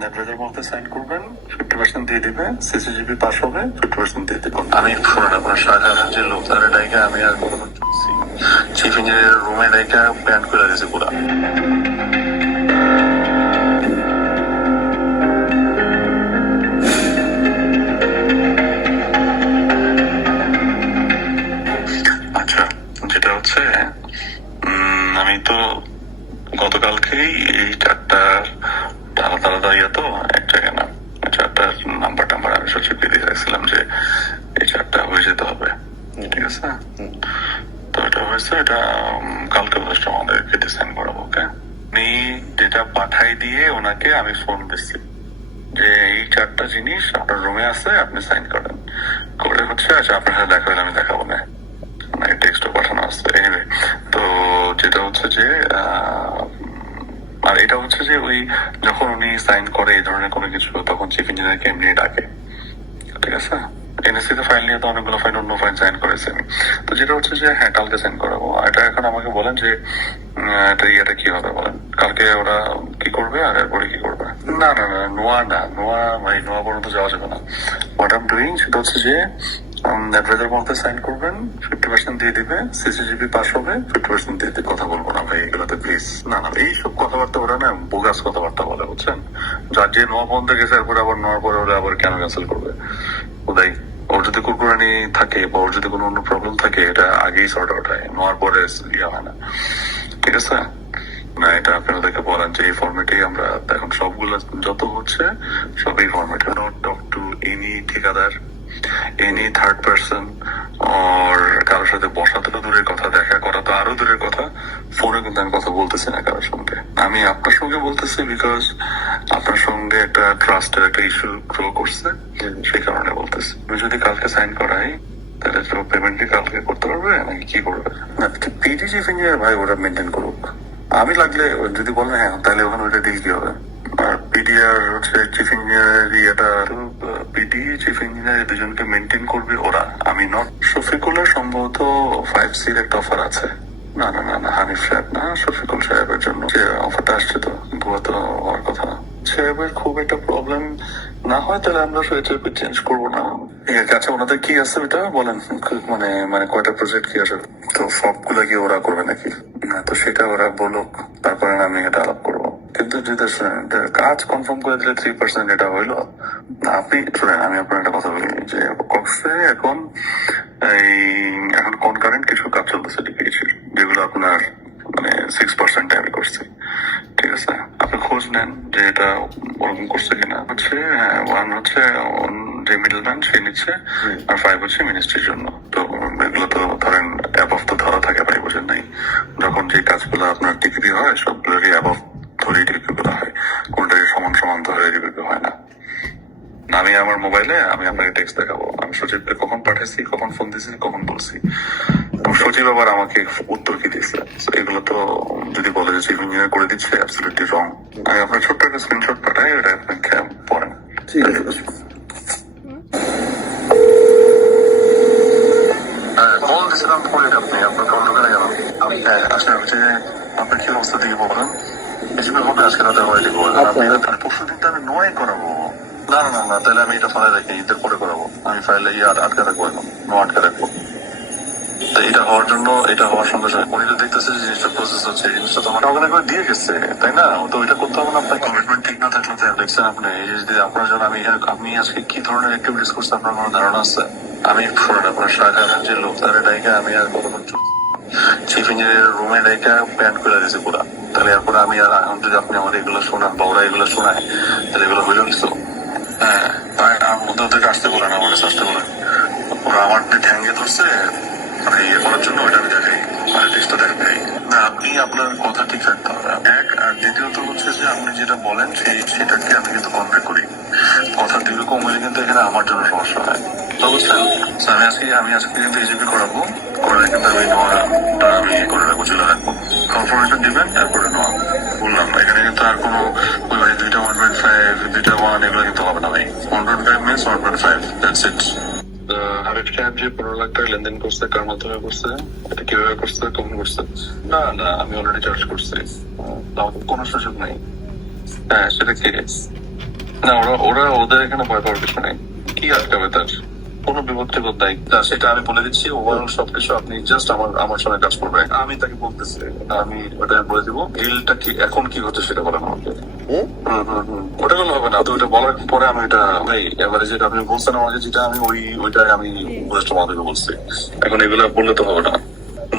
নেটওয়ার্কের মধ্যে সাইন করবেন, 50% দিয়ে দিবে, সিসিজিবি পাস হবে, 50% দিয়ে দিবেন। আমি শুনুন, আপনার শাহজাহানের যে লোক তার ডাইকা আমি আর কতক্ষণ চলছি, চিফ ইঞ্জিনিয়ারের রুমে ডাইকা প্যান্ট করে দিয়েছে পুরা। আচ্ছা, যেটা হচ্ছে আমি তো গতকালকেই এই চারটার আলাদা আলাদা ইয়া তো এক জায়গায় না, চারটার নাম্বার টাম্বার আমি সচিবকে দিয়ে রাখছিলাম যে এই চারটা হয়ে যেতে হবে, ঠিক আছে? তো এটা হয়েছে, এটা কালকে বলেছে আমাদেরকে ডিসাইন করাবো। ওকে, আমি যেটা পাঠাই দিয়ে ওনাকে আমি ফোন দিচ্ছি যে এই চারটা জিনিস আপনার রুমে আছে, আপনি সাইন করেন। করে হচ্ছে আচ্ছা আপনার সাথে দেখা হলে আমি দেখাবো না, মানে টেক্সটও পাঠানো আছে। এনিওয়ে, তো যেটা হচ্ছে যে আর এটা হচ্ছে যে ওই যখন উনি সাইন করে এই ধরনের কোনো কিছু, তখন চিফ ইঞ্জিনিয়ারকে এমনি ডাকে, ঠিক আছে? এনএসসি তে ফাইল নিয়ে তো অনেকগুলো ফাইল অন্য ফাইল সাইন করেছে। তো যেটা হচ্ছে যে হ্যাঁ কালকে সাইন করাবো। এটা এখন আমাকে বলেন যে এটা ইয়েটা কি হবে বলেন, কালকে ওরা কি করবে আর এরপরে কি করবে? না না না, নোয়া ভাই, নোয়া পর্যন্ত যাওয়া যাবে না। হোয়াট আই এম ডুইং সেটা হচ্ছে যে নেটওয়ার্কের মধ্যে সাইন করবেন, 50% দিয়ে দিবে, সিসিজিবি পাস হবে, 50% দিয়ে দিবে। কথা বলবো না ভাই এগুলোতে প্লিজ। না না, এইসব কথাবার্তা ওরা না বোগাস কথাবার্তা বলে, বুঝছেন? যার যে নোয়া বন্ধ গেছে এরপরে আবার নোয়ার পরে ওরা আবার কেন ক্যান্সেল করবে? ওদাই ওর যদি কুরকুরানি থাকে বা ওর যদি কোনো অন্য প্রবলেম থাকে এটা আগেই সর্ট আউট হয়, নোয়ার পরে ইয়ে হয় না, ঠিক আছে? না, এটা আপনি ওদেরকে বলেন যে এই ফর্মেটেই আমরা এখন সবগুলো যত হচ্ছে সব এই ফর্মেটে। নট টক টু এনি ঠিকাদার, এনি থার্ড পার্সন, আর কারোর সাথে বসা তো দূরের কথা, দেখা করা তো আরো দূরের কথা, ফোনে কিন্তু আমি কথা বলতেছি না কারোর সঙ্গে। আমি আপনার সঙ্গে বলতেছি বিকজ আপনার সঙ্গে একটা ট্রাস্টের একটা ইস্যু গ্রো করছে, সেই কারণে বলতেছি। আমি যদি কালকে সাইন করাই তাহলে তো পেমেন্ট কি কালকে করতে পারবে নাকি কি করবে? না, পিডি চিফ ইঞ্জিনিয়ার ভাই ওরা মেনটেন করুক। আমি লাগলে যদি বলেন হ্যাঁ তাহলে ওখানে ওইটা ডিল কি হবে? পিডি আর হচ্ছে চিফ ইঞ্জিনিয়ার ইয়েটা, পিডি চিফ ইঞ্জিনিয়ার দুজনকে মেনটেন করবে ওরা, আমি নট। শফিকুলের সম্ভবত 5C একটা অফার আছে। না না না না, হানিফ সাহেব না, শফিকুল সাহেবের জন্য যে অফারটা আসছে, তো ভুয়া তো হওয়ার কথা না। সাহেবের খুব একটা প্রবলেম না হয় তাহলে আমরা এইচআরপি চেঞ্জ করবো না। আচ্ছা, ওনাদের কি আছে ওটা বলেন, মানে মানে কয়টা প্রজেক্ট কি আছে? তো সবগুলা কি ওরা করবে নাকি? না, তো সেটা ওরা বলুক, তারপরে আমি এটা আলাপ করবো। কিন্তু যদি কাজ কনফার্ম করে দিলে 3% এটা হইলো। আপনি শুনেন, আমি আপনার একটা কথা বলি যে কক্সে এখন এই এখন কনকারেন্ট কিছু কাজ চলতেছে ডিপিএইচএর, যেগুলো আপনার মানে 6% আমি করছি, ঠিক আছে? আপনি খোঁজ নেন যে এটা ওরকম করছে কিনা। হচ্ছে হ্যাঁ, 1 হচ্ছে যে মিডলম্যান সে নিচ্ছে, আর 5 হচ্ছে মিনিস্ট্রির জন্য। তো এগুলো তো ধরেন অ্যাবভ তো ধরা থাকে ভাই, বোঝেন নাই? যখন যে কাজগুলো আপনার টিকিপি হয় সবগুলোরই অ্যাবভ ধরে টিকিপি গুলো হয়, কোনটাকে সমান সমান ধরে টিকিপি হয় না। আমি আমার মোবাইলে আমি আপনাকে টেক্সট দেখাবো, আমি সচিবকে কখন পাঠাইছি, কখন ফোন দিয়েছি, কখন বলছি। সচিব আবার আমাকে উত্তর কি দিচ্ছে। এগুলো তো যদি বলে যে চিফ ইঞ্জিনিয়ার করে দিচ্ছে, অ্যাবসলিউটলি রং। আমি আপনার ছোট্ট একটা স্ক্রিনশট পাঠাই, এটা আপনি পড়েন। ঠিক আছে। ফোন দিয়েছিলাম, ফোনে আপনি আপনার ফোন ঢোকে না কেন? হ্যাঁ, আসলে হচ্ছে আপনার কি অবস্থা থেকে বলেন, কিছুক্ষণ হবে আজকে রাতে হয়ে যাবো। পরশু দিন তো আমি নোয়াই করাবো। না না না না, তাহলে আমি এটা ফাইলে রাখি, ঈদের পরে করাবো। আমি ফাইলে আটকে রাখবো, এখন নো আটকে রাখবো। তো এটা হওয়ার জন্য, এটা হওয়ার সঙ্গে সঙ্গে উনি তো দেখতেছে যে জিনিসটা প্রসেস হচ্ছে, এই জিনিসটা তো আমার অর্গানাইজ করে দিয়ে গেছে, তাই না? তো এটা করতে হবে না আপনার। কমিটমেন্ট ঠিক না থাকলে তো দেখছেন আপনি, এই যে যদি আপনার জন্য আমি আজকে কি ধরনের অ্যাক্টিভিটিস করছি আপনার কোনো ধারণা আছে? আমি শুনেন, আপনার শাহজাহানের যে লোক তার ডাইকা আমি আর কতক্ষণ চিফ ইঞ্জিনিয়ারের রুমে ডাইকা প্যান্ট করে দিয়েছে পুরা। তাহলে এরপরে আমি আর এখন যদি আপনি আমার এগুলো শোনান বা ওরা এগুলো শোনায়, তাহলে এগুলো হইল কিছু? হ্যাঁ, আমার মধ্যে ওদেরকে আসতে বলেন, আমার কাছে আসতে বলেন। ওরা আমার ঠ্যাঙ্গে ধরছে মানে ইয়ে করার জন্য, ওইটা আমি দেখাই, মানে টেস্টটা দেখাই না। আপনি আপনার কথা ঠিক রাখতে হবে, এক। আর দ্বিতীয়ত হচ্ছে যে আপনি যেটা বলেন সেটাকে আমি কিন্তু কনভে করি। কথা দিলে কম হলে কিন্তু এখানে আমার জন্য সমস্যা হয়, তো বুঝছেন? আমি আজকে কিন্তু এজিপি করাবো, করে কিন্তু আমি নোয়াটা আমি করে রাখবো, চলে রাখবো। কনফার্মেশন দিবেন, তারপরে নোয়া বললাম। এখানে কিন্তু আর কোনো ওই ভাই 2টা 1.5 2টা 1 এগুলো কিন্তু হবে না ভাই। 1.5 মিনস 1.5, দ্যাটস ইট। হাবিব সাহেব যে 15 লাখ টাকা লেনদেন করছে, কার মাধ্যমে করছে, এটা কিভাবে করছে, কখন করছে? না না, আমি অলরেডি চার্জ করছি, কোনো সুযোগ নাই। হ্যাঁ, সেটা কি? না, ওরা ওদের এখানে ভয় পাওয়ার কিছু নেই। কি আটকাবে তার? কোনো বিভক্তিবোধ নাই। না, সেটা আমি বলে দিচ্ছি। ওভারঅল সবকিছু আপনি জাস্ট আমার সঙ্গে কাজ করবেন। আমি তাকে বলতেছি, আমি ওটা বলে দিব। ডিলটা কি এখন কি হচ্ছে সেটা বলেন আমাকে। ওটা বললে হবে না। তো ওটা বলার পরে আমি এটা ভাই এবারে যেটা আপনি বলছেন আমাকে, যেটা আমি ওইটাই আমি উপদেষ্টা মহোদয়কে বলছি। এখন এগুলা বললে তো হবে না।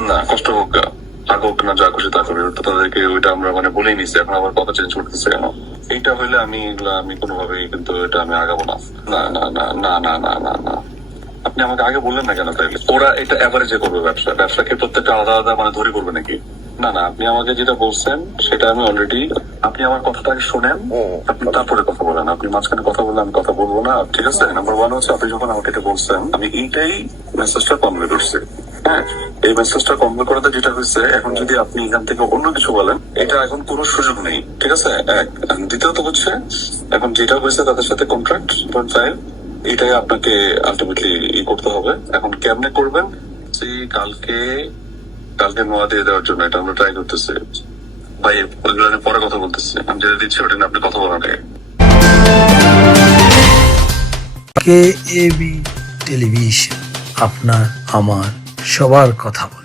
না, কষ্ট হোক গা, আর হোক না, যা খুশি তা করবে। তো তাদেরকে ওইটা আমরা মানে বলেই নিছি। এখন আবার কথা চেঞ্জ করতেছে কেন? এইটা হইলে আমি কোনোভাবেই কিন্তু এটা আমি আগাবো না। না না না না না না না না, আপনি আমাকে আগে বললেন না কেন? তাইলে ওরা এটা অ্যাভারেজে করবে ব্যবসাকে প্রত্যেকটা আলাদা আলাদা মানে ধরে করবে নাকি? না না, আপনি আমাকে যেটা বলছেন সেটা আমি অলরেডি, আপনি আমার কথাটা আগে শোনেন, আপনি তারপরে কথা বলেন। আপনি মাঝখানে কথা বললে আমি কথা বলবো না, ঠিক আছে? নাম্বার ওয়ান হচ্ছে, আপনি যখন আমাকে এটা বলছেন আমি এইটাই মেসেজটা কনভে করছি। হ্যাঁ, এই মেসেজটা কনভে করাতে যেটা হয়েছে, এখন যদি আপনি এখান থেকে অন্য কিছু বলেন, এটা এখন কোনো সুযোগ নেই, ঠিক আছে? এক, দ্বিতীয়ত হচ্ছে এখন যেটা হয়েছে তাদের সাথে কন্ট্রাক্ট ফাইল, এটাই আপনাকে আলটিমেটলি করতে হবে। এখন কেমনে করবেন? কালকে কালকে নোয়া দিয়ে দেওয়ার জন্য এটা আমরা ট্রাই করতেছি ভাই। ওইগুলো নিয়ে পরে কথা বলতেছি। আমি যেটা দিচ্ছি ওটা নিয়ে আপনি কথা বলার আগে। KAB টেলিভিশন, আপনার আমার সবার কথা বলে।